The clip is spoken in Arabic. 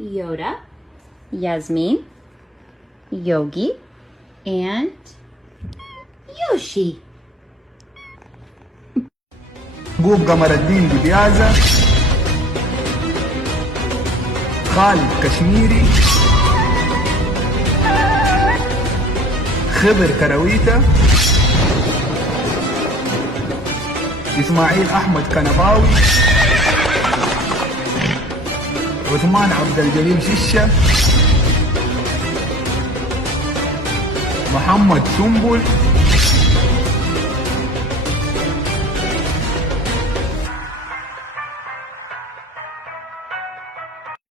Yoda, Yasmin, Yogi, and Yoshi. محبوب قمر الدين ببيازة، خالد كشميري، خضر كرويته، إسماعيل أحمد كنباوي، عثمان عبد الجليل ششة، محمد سنبل،